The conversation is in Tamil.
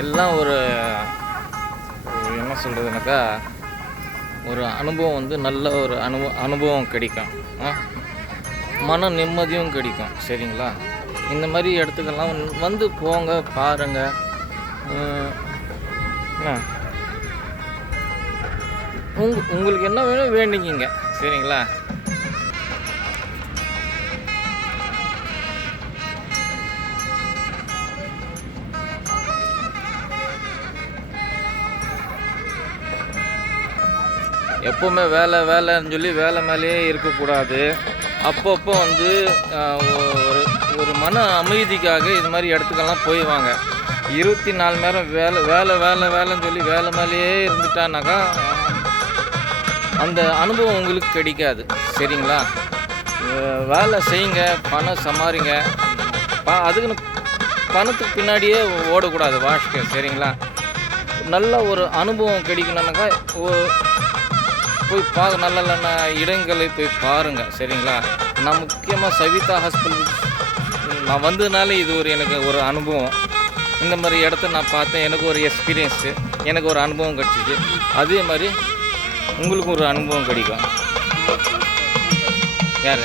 எல்லாம் ஒரு என்ன சொல்கிறதுனாக்கா ஒரு அனுபவம் வந்து நல்ல ஒரு அனுபவம் கிடைக்கும், மன நிம்மதியும் கிடைக்கும். சரிங்களா? இந்த மாதிரி இடத்துக்கெல்லாம் வந்து போங்க, பாருங்கள். உங்களுக்கு என்ன வேணும் வேண்டிக்கிங்க. சரிங்களா? எப்போவுமே வேலைன்னு சொல்லி வேலை மேலேயே இருக்கக்கூடாது. அப்பப்போ வந்து ஒரு ஒரு மன அமைதிக்காக இது மாதிரி இடத்துக்கெல்லாம் போய் வாங்க. 24 நேரம் வேலைன்னு சொல்லி வேலை மேலேயே இருந்துட்டானாக்கா அந்த அனுபவம் உங்களுக்கு கிடைக்காது. சரிங்களா? வேலை செய்யுங்க, பணம் சம்பாரிங்க. அதுக்குன்னு பணத்துக்கு பின்னாடியே ஓடக்கூடாது வாழ்க்கை. சரிங்களா? நல்ல ஒரு அனுபவம் கிடைக்கணுன்னாக்கா போய் நல்ல நல்ல இடங்களை போய் பாருங்கள். சரிங்களா? நான் முக்கியமாக சவிதா ஹாஸ்பிட்டல் நான் வந்ததுனால இது எனக்கு ஒரு அனுபவம். இந்த மாதிரி இடத்த நான் பார்த்தேன், எனக்கு ஒரு எக்ஸ்பீரியன்ஸு, எனக்கு ஒரு அனுபவம் கிடச்சிச்சு. அதே மாதிரி உங்களுக்கும் ஒரு அனுபவம் கிடைக்கும். யார்